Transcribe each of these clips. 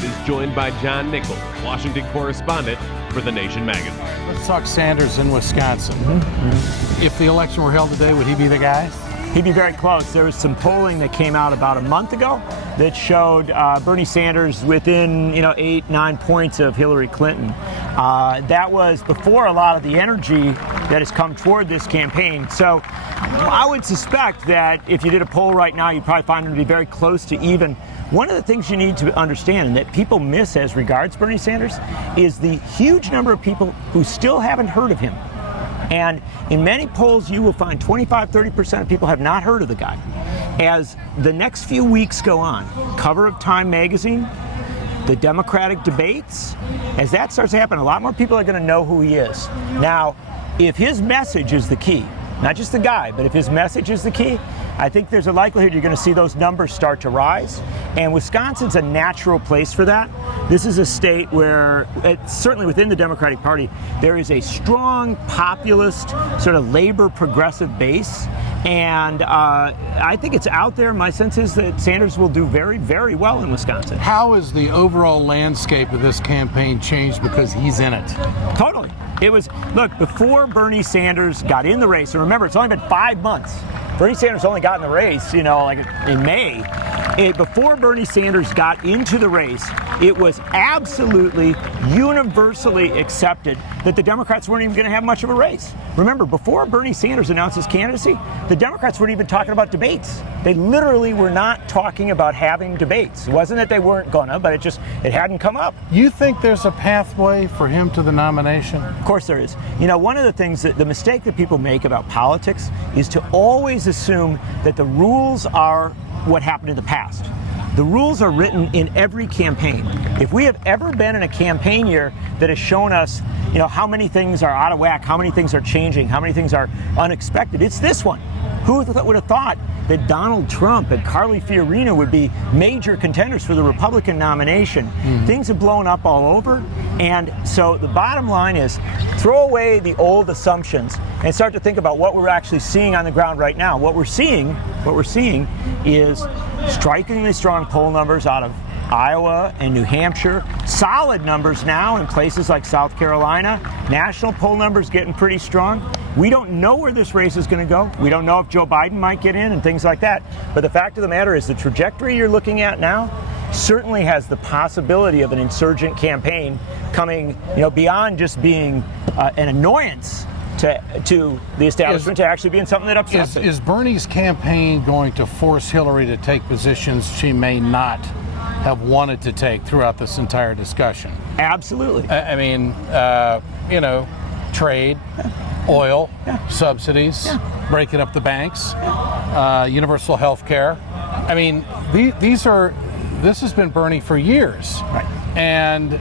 Ed is joined by John Nichols, Washington correspondent for The Nation magazine. Let's talk Sanders in Wisconsin. If the election were held today, would he be the guy? He'd be very close. There was some polling that came out about a month ago that showed Bernie Sanders within 8-9 points of Hillary Clinton. That was before a lot of the energy that has come toward this campaign. So I would suspect that if you did a poll right now, you'd probably find him to be very close to even. One of the things you need to understand and that people miss as regards Bernie Sanders is the huge number of people who still haven't heard of him. And in many polls, you will find 25-30% of people have not heard of the guy. As the next few weeks go on, cover of Time magazine, the Democratic debates, as that starts to happen, a lot more people are going to know who he is. Now, if his message is the key, not just the guy, but if his message is the key, I think there's a likelihood you're going to see those numbers start to rise. And Wisconsin's a natural place for that. This is a state where, certainly within the Democratic Party, there is a strong populist, sort of labor progressive base. And I think it's out there. My sense is that Sanders will do very, very well in Wisconsin. How has the overall landscape of this campaign changed because he's in it? Totally. It was, look, before Bernie Sanders got in the race, and remember, it's only been 5 months. Bernie Sanders only got in the race, like in May. Before Bernie Sanders got into the race, it was absolutely universally accepted that the Democrats weren't even going to have much of a race. Remember, before Bernie Sanders announced his candidacy, the Democrats weren't even talking about debates. They literally were not talking about having debates. It wasn't that they weren't gonna, but it hadn't come up. You think there's a pathway for him to the nomination? Of course there is. One of the things the mistake that people make about politics is to always assume that the rules are what happened in the past. The rules are written in every campaign. If we have ever been in a campaign year that has shown us, how many things are out of whack, how many things are changing, how many things are unexpected, it's this one. Who would have thought that Donald Trump and Carly Fiorina would be major contenders for the Republican nomination? Things have blown up all over. And so the bottom line is throw away the old assumptions and start to think about what we're actually seeing on the ground right now. What we're seeing is strikingly strong poll numbers out of Iowa and New Hampshire, solid numbers now in places like South Carolina, national poll numbers getting pretty strong. We don't know where this race is going to go. We don't know if Joe Biden might get in and things like that. But the fact of the matter is the trajectory you're looking at now certainly has the possibility of an insurgent campaign coming, beyond just being an annoyance to the establishment to actually being something that upsets it. Is Bernie's campaign going to force Hillary to take positions she may not have wanted to take throughout this entire discussion? Absolutely. Trade, oil, subsidies, breaking up the banks, universal health care. This has been Bernie for years. Right. And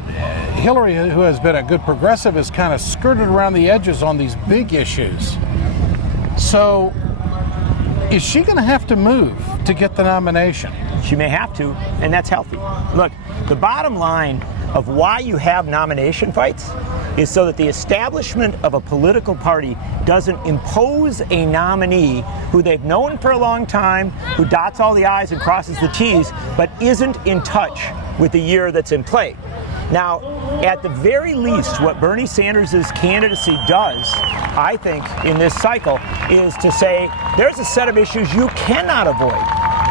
Hillary, who has been a good progressive, has kind of skirted around the edges on these big issues. So is she going to have to move to get the nomination? She may have to, and that's healthy. Look, the bottom line of why you have nomination fights is so that the establishment of a political party doesn't impose a nominee who they've known for a long time, who dots all the I's and crosses the T's, but isn't in touch with the year that's in play. Now, at the very least, what Bernie Sanders' candidacy does, I think, in this cycle, is to say there's a set of issues you cannot avoid.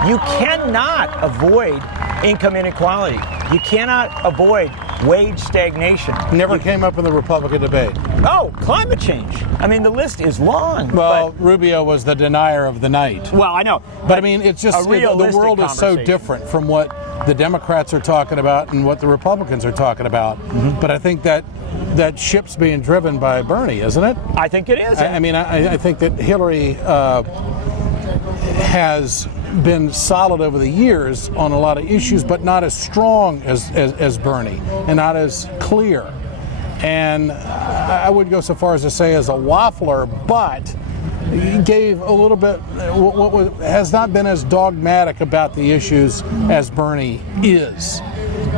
You cannot avoid income inequality. You cannot avoid wage stagnation. Never came up in the Republican debate. Oh, climate change. The list is long. Well, Rubio was the denier of the night. Well, I know. But it's just the world is so different from what the Democrats are talking about and what the Republicans are talking about. But I think that ship's being driven by Bernie, isn't it? I think it is. I think that Hillary has been solid over the years on a lot of issues, but not as strong as Bernie and not as clear. And I would go so far as to say as a waffler, but he gave a little bit, has not been as dogmatic about the issues as Bernie is,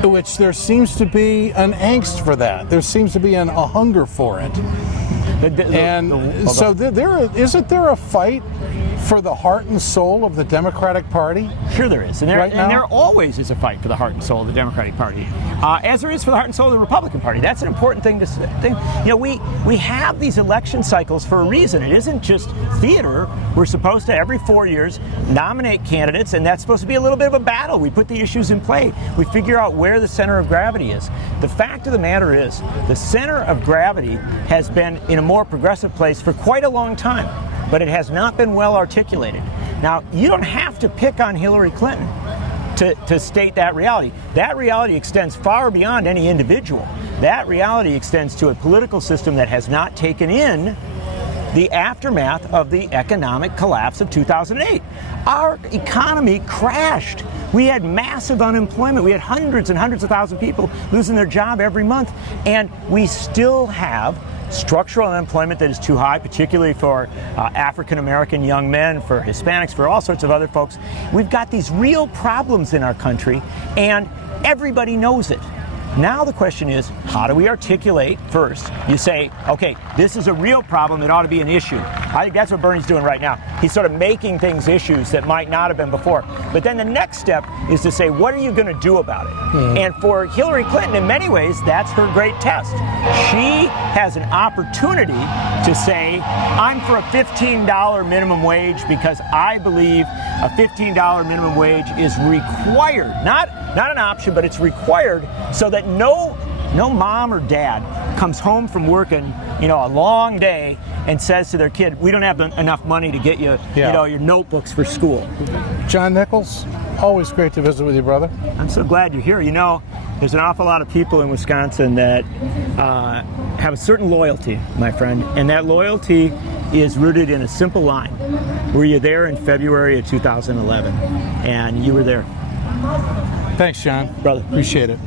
which there seems to be an angst for that. There seems to be a hunger for it. Isn't there a fight for the heart and soul of the Democratic Party? Sure there is. And Right now? there always is a fight for the heart and soul of the Democratic Party, as there is for the heart and soul of the Republican Party. That's an important thing to say. We have these election cycles for a reason. It isn't just theater. We're supposed to, every 4 years, nominate candidates, and that's supposed to be a little bit of a battle. We put the issues in play. We figure out where the center of gravity is. The fact of the matter is, the center of gravity has been in a more progressive place for quite a long time, but it has not been well articulated. Now, you don't have to pick on Hillary Clinton to state that reality. That reality extends far beyond any individual. That reality extends to a political system that has not taken in the aftermath of the economic collapse of 2008. Our economy crashed. We had massive unemployment. We had hundreds and hundreds of thousands of people losing their job every month. And we still have structural unemployment that is too high, particularly for African-American young men, for Hispanics, for all sorts of other folks. We've got these real problems in our country, and everybody knows it. Now the question is, how do we articulate first? You say, okay, this is a real problem. It ought to be an issue. I think that's what Bernie's doing right now. He's sort of making things issues that might not have been before. But then the next step is to say, what are you going to do about it? And for Hillary Clinton, in many ways, that's her great test. She has an opportunity to say, I'm for a $15 minimum wage because I believe a $15 minimum wage is required. Not an option, but it's required so that no mom or dad comes home from working, a long day and says to their kid, we don't have enough money to get you, your notebooks for school. John Nichols, always great to visit with you, brother. I'm so glad you're here. There's an awful lot of people in Wisconsin that have a certain loyalty, my friend, and that loyalty is rooted in a simple line. Were you there in February of 2011? And you were there. Thanks, John. Brother. Appreciate it.